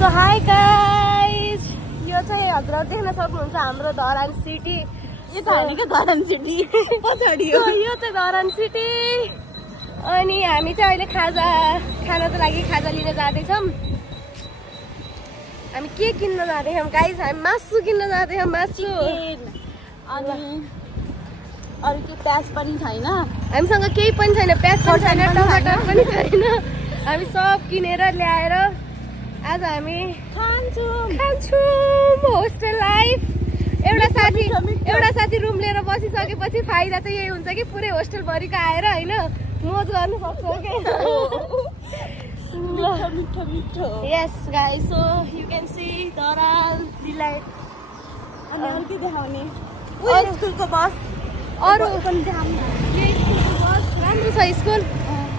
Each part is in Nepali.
सो हाई गाइज, यो चाहिँ हजुर देख्न सक्नुहुन्छ हाम्रो धरान सिटी। यो त धरान सिटी पछाडि हो। यो चाहिँ धरान सिटी। अनि हामी चाहिँ अहिले खाजा खानको लागि खाजा लिन जाँदैछौँ। हामी के किन्न जाँदैछौँ गाइज? हामी मासु किन्न जाँदैछौँ, मासु। अनि अरू के प्याज पनि छैन हामीसँग, केही पनि छैन, प्याज पनि छैन, टमाटर पनि छैन। हामी सब किनेर ल्याएर आज हामी खान्छौँ। Hostel life. एउटा साथी रुम लिएर बसिसकेपछि फाइदा चाहिँ यही हुन्छ कि पुरै होस्टेल भरिको आएर होइन मोज गर्न सक्छौँ कि। Yes guys, so you can see Dharan delight. अनि अरू के देखाउने? स्कुलको बस, अरू पनि देखाउनु। स्कुलको बस राम्रो छ स्कुल।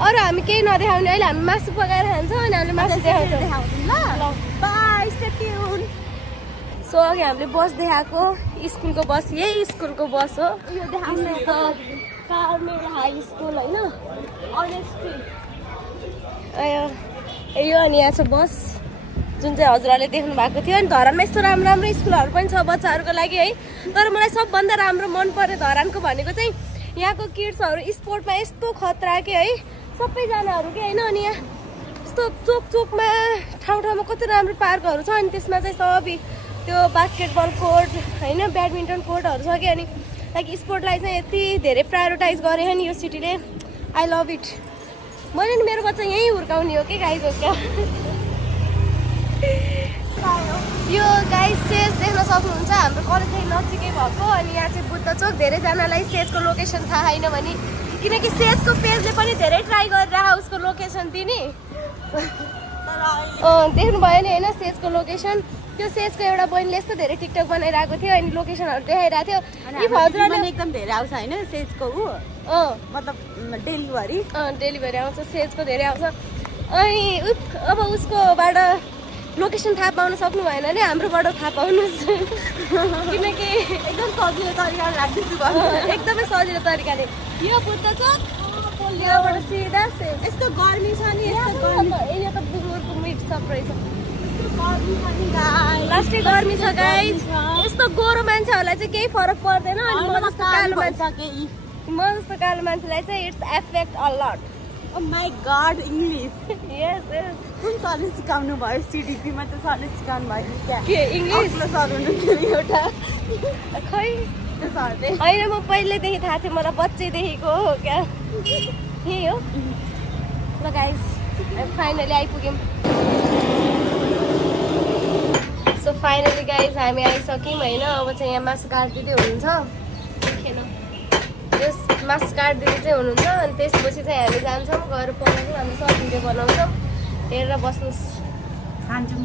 अरू हामी केही नदेखाउने। अहिले हामी मासु पकाएर खान्छौँ अनि हामीले मासु देखाउँछौँ। ल बाई, स्टे ट्युन। सो अघि हामीले बस देखाएको स्कुलको बस, यही स्कुलको बस हो। यो देखाउने त कार्मेल हाई स्कुल होइन, यो अनि यहाँ छ बस जुन चाहिँ हजुरहरूले देख्नु भएको थियो। अनि धरानमा यस्तो राम्रो राम्रो स्कुलहरू पनि छ बच्चाहरूको लागि है। तर मलाई सबभन्दा राम्रो मन पर्ने धरानको भनेको चाहिँ यहाँको किड्सहरू स्पोर्टमा यस्तो खतरा के है, सबैजनाहरू के होइन। अनि यहाँ यस्तो चोक चोकमा ठाउँ ठाउँमा कति राम्रो पार्कहरू छ। अनि त्यसमा चाहिँ सबै त्यो बास्केटबल कोर्ट होइन, ब्याडमिन्टन कोर्टहरू छ कि। अनि लाइक स्पोर्टलाई चाहिँ यति धेरै प्रायोरिटाइज गरे नि यो सिटीले। I love it. मैले नि मेरो बच्चा यहीँ हुर्काउने हो कि गाइज हो क्या। यो गाइज स्टेज देख्न सक्नुहुन्छ, हाम्रो कलेजदेखि नजिकै भएको। अनि यहाँ चाहिँ बुद्ध चोक। धेरैजनालाई स्टेजको लोकेसन थाहा छैन भने, किनकि स्टेजको पेजले पनि धेरै ट्राई गरिरह उसको लोकेसन दिने। देख्नुभयो नि होइन स्टेजको लोकेसन। त्यो स्टेजको एउटा बहिनीले यस्तो धेरै टिकटक बनाइरहेको थियो अनि लोकेसनहरू देखाइरहेको थियो। हजुरले एकदम धेरै आउँछ होइन स्टेजको ऊ, मतलब डेलिभरी आउँछ, स्टेजको धेरै आउँछ। अनि अब उसकोबाट लोकेसन थाहा पाउन सक्नु भएन भने हाम्रोबाट थाहा पाउनुहोस्। किनकि एकदम सजिलो तरिकाले राख्दैछु, एकदमै सजिलो तरिकाले। यो बुद्ध चोक, यहाँबाट सिधा यस्तो गर्मी छ नि, यहाँ त बुमुरको मिट सब रहेछ। लास्टै गर्मी छ गाइज। यस्तो गोरो मान्छेहरूलाई चाहिँ केही फरक पर्दैन। अनि म जस्तो कालो मान्छेलाई चाहिँ it's effect a lot. Oh my God, English. Yes yes. कुन सरले सिकाउनु भयो? सिडिपीमा त सरले सिकाउनु भयो क्या? के इङ्ग्लिस सर हुनुहुन्थ्यो एउटा, खै त्यो सरले होइन। म पहिल्यैदेखि थाहा थियो, मलाई बच्चैदेखिको हो क्या। यही हो। ल गाइज, फाइनली आइपुग्यौँ। सो फाइनली गाइज हामी आइसक्यौँ होइन। अब चाहिँ यहाँ मासु काट्दिँदै हुनुहुन्छ, देखेन? त्यस मासु काट्दिँदै चाहिँ हुनुहुन्छ। अनि त्यसपछि चाहिँ हामी जान्छौँ, गएर पकाउँछौँ, हामी सब भिडियो बनाउँछौँ। हेरेर बस्नुहोस्। खान्छौँ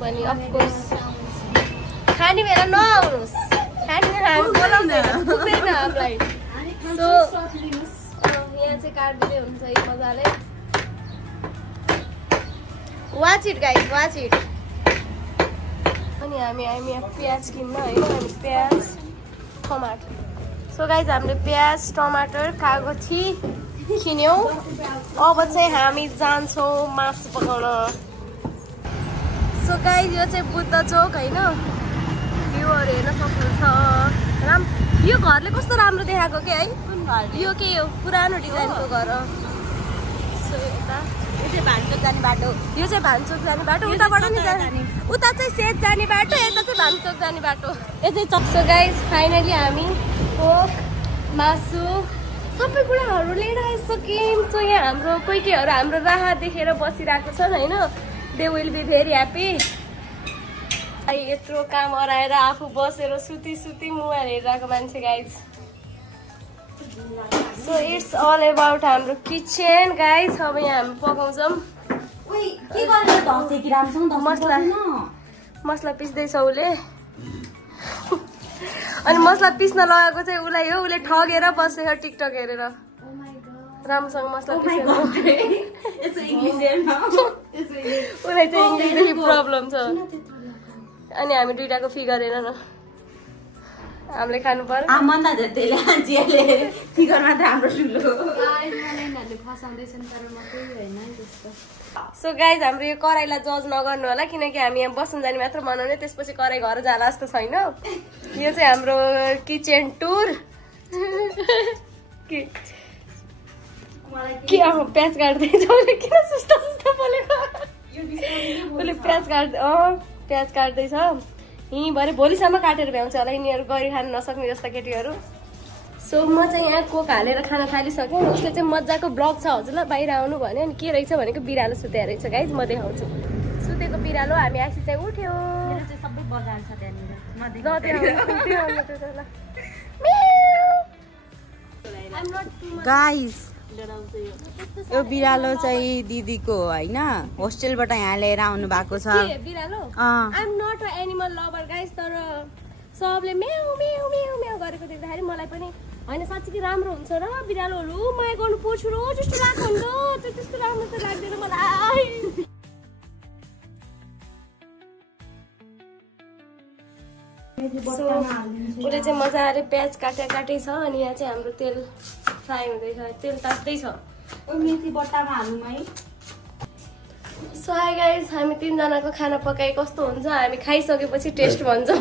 पनि अफकोर्स। खाने बेला नआउनुहोस्, खाने बेला हामी बोलाउँदैन, पुग्दैन हामीलाई। सो यहाँ चाहिँ काट्दिँदै हुन्छ यो मजाले। Watch it guys, watch it. अनि हामी यहाँ प्याज किन्न होइन, हामी प्याज टमाटर। सो गाइज हामीले प्याज टमाटर कागजी किन्यौँ। अब चाहिँ हामी जान्छौँ मासु पकाउन। सो गाइज यो चाहिँ बुद्ध चोक होइन, भ्यूहरू हेर्न सक्नुहुन्छ। यो घरले कस्तो राम्रो देखाएको के है। यो के हो? पुरानो डिजाइनको घर हो। सो यता यो चाहिँ भान्चोक जाने बाटो, उताबाट नि जाने, उता चाहिँ सेट जाने बाटो, यता चाहिँ भान्चोक जाने बाटो। यो चाहिँ सो गाइज फाइनली हामी मासु सबै कुराहरू लिएर आइसक्यौँ। सो यहाँ हाम्रो कोही केहीहरू हाम्रो राह देखेर बसिरहेको छन् होइन। They will be very happy. यत्रो काम हराएर आफू बसेर सुती मोबाइल हेरिरहेको मान्छे guys. So it's all about हाम्रो किचन गाइज। अब यहाँ हामी पकाउँछौँ। मसला पिस्दैछ उसले। अनि मसला पिस्न लगाएको चाहिँ उसलाई हो, उसले ठगेर बसेर टिकटक हेरेर राम्रोसँग मसला पिसेर। उसलाई चाहिँ इङ्ग्लिसदेखि प्रब्लम छ। अनि हामी दुइटाको फिगर हेर न, हामीले खानु पर्यो। फिगर मात्र हाम्रो ठुलो सो गाइज हाम्रो यो कराईलाई जज नगर्नु होला किनकि हामी यहाँ बस्न जाने मात्र बनाउने त्यसपछि कराई घर जाला जस्तो छैन यो चाहिँ हाम्रो किचन टुर के प्याज काट्दैछ किन सुस्ता सुस्ता बोलेको उसले प्याज काट्दैछ यहीँ भरे भोलिसम्म काटेर भ्याउँछ होला यिनीहरू गरी खान नसक्ने जस्ता केटीहरू सो म चाहिँ यहाँ कोक हालेर खाना थालिसकेँ उसले चाहिँ मजाको ब्लग छ हजुरलाई बाहिर आउनु भन्यो अनि के रहेछ भनेको बिरालो सुत्या रहेछ गाइज म देखाउँछु सुतेको बिरालो हामी आएपछि चाहिँ उठ्यो सबै बजार छ त्यहाँनिर गाइस यो बिरालो चाहिँ दिदीको हो होइन होस्टेलबाट यहाँ लिएर आउनु भएको छ बिरालो I am not a animal lover guys तर सबले म्याउ म्याउ म्याउ म्याउ गरेको देख्दाखेरि मलाई पनि होइन साँच्चै राम्रो हुन्छ र बिरालोहरू माया गर्नु पर्छु र जस्तो लाग्छ नि त त्यो त्यस्तो राम्रो त लाग्दैन मलाई उसले चाहिँ मजाले प्याज काटे छ अनि यहाँ चाहिँ हाम्रो तेल फ्राई हुँदैछ तेल तात्दैछ मेथी बट्टामा हालौँ है सो हाई गाइस हामी तीनजनाको खाना पकाए कस्तो हुन्छ हामी खाइसकेपछि टेस्ट भन्छौँ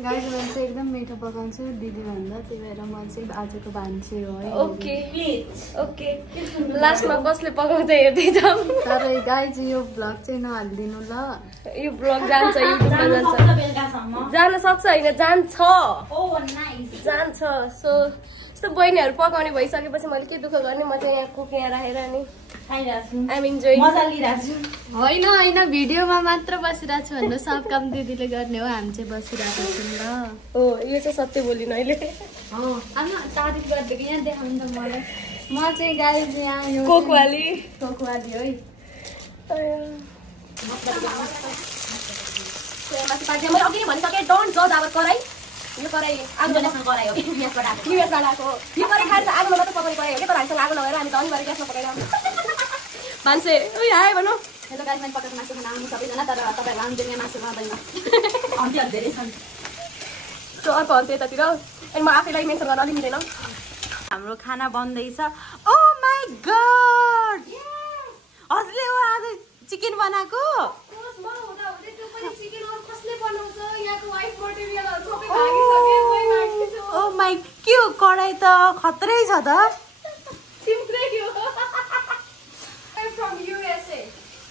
गाइस म चाहिँ एकदम मिठो पकाउँछु दिदी भन्दा त्यही भएर म चाहिँ आजको भान्से हो है ओके ओके लास्टमा कसले पकाउँछ हेर्दै जाऊ तर गाइस यो ब्लग चाहिँ नहालिदिनु ल यो ब्लग जान्छ युट्युबमा जान्छ जान सक्छ होइन जान्छ सो यस्तो बहिनीहरू पकाउने भइसकेपछि मैले के दुःख गर्ने म चाहिँ यहाँ कुक यहाँ राखेर अनि होइन भिडियोमा मात्र बसिरहेको छु भन्नु सब काम दिदीले गर्ने हो हामी चाहिँ बसिरहेको छौँ ल हो यो चाहिँ सत्य बोलिनु अहिले आमा तारिफ गरिदिएको यहाँ देखाउनु त मलाई म चाहिँ गाइस यहाँ यो कोकवाली है मैले अघि नै भनिसकेँ डोन्ट जज आवर कराई यो कराई आगोसँग कराई हो युएसबाट आएको यो कराई खाएर आगोमा मात्र पकाउने कराई हो कि तर हामीसँग आगो लगाएर हामी त अनिवार्य ग्यासमा पकाएर मान्छे उयो आयो भनौँ हेलो गाइस मैले पकाएको मासु खान आउनु सबैजना तर तपाईँहरू आउँदैन यहाँ मासु खाँदैन अन्त्यहरू धेरै छन् सो अर्को अन्त्य यतातिर अनि म आफैलाई मेन्सन गर्न अलिक मिल्दैन हाम्रो खाना बन्दैछ ओ माई गॉड हजुरले हो आज चिकन बनाएको ओ माई के हो कराई त खतरै छ त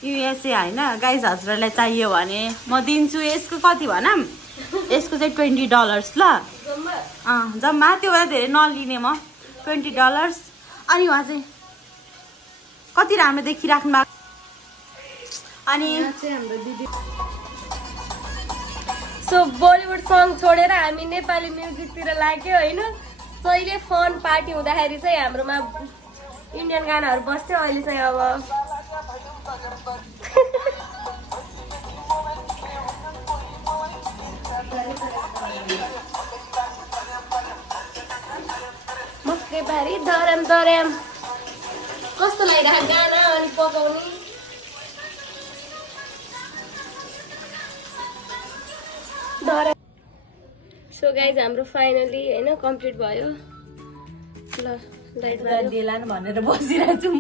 युएसए होइन गाइस हजुरलाई चाहियो भने म दिन्छु यसको कति भनौँ यसको चाहिँ $20 ल जम्मा त्योभन्दा धेरै नलिने म $20 अनि उहाँ चाहिँ कति राम्रो देखिराख्नु भएको अनि सो बलिउड सङ छोडेर हामी नेपाली म्युजिकतिर लाग्यो होइन जहिले फन पार्टी हुँदाखेरि चाहिँ हाम्रोमा इन्डियन गानाहरू बस्थ्यो अहिले चाहिँ अब मक्कै बारी धर्याम धर्याम कस्तो लागिरहेको गाना अनि पकाउने सो गाइज हाम्रो फाइनली होइन कम्प्लिट भयो ल लाइट देलान भनेर बसिरहेको छु म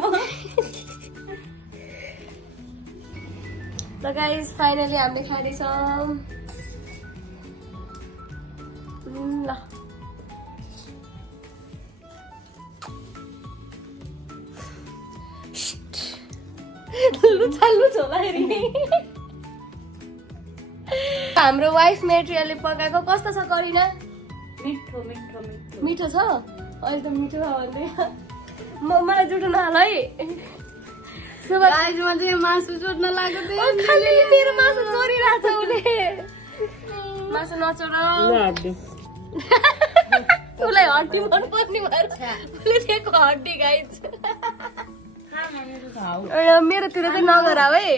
ल गाइज फाइनली हामीले खाँदैछौँ ल लुच होला हाम्रो वाइफ मेटेरियलले पकाएको कस्तो छ करिना मिठो मिठो मिठो मिठो छ अहिले त मिठो छ भन्दै मलाई जुठो नहाल है म चाहिँ मासु चोर्न लागेको खालि मेरो मासु चोरिरहेछ उसले मासु नचोर उसलाई हड्डी मनपर्ने भएर उसले दिएको हड्डी गाइज मेरोतिर चाहिँ नगर है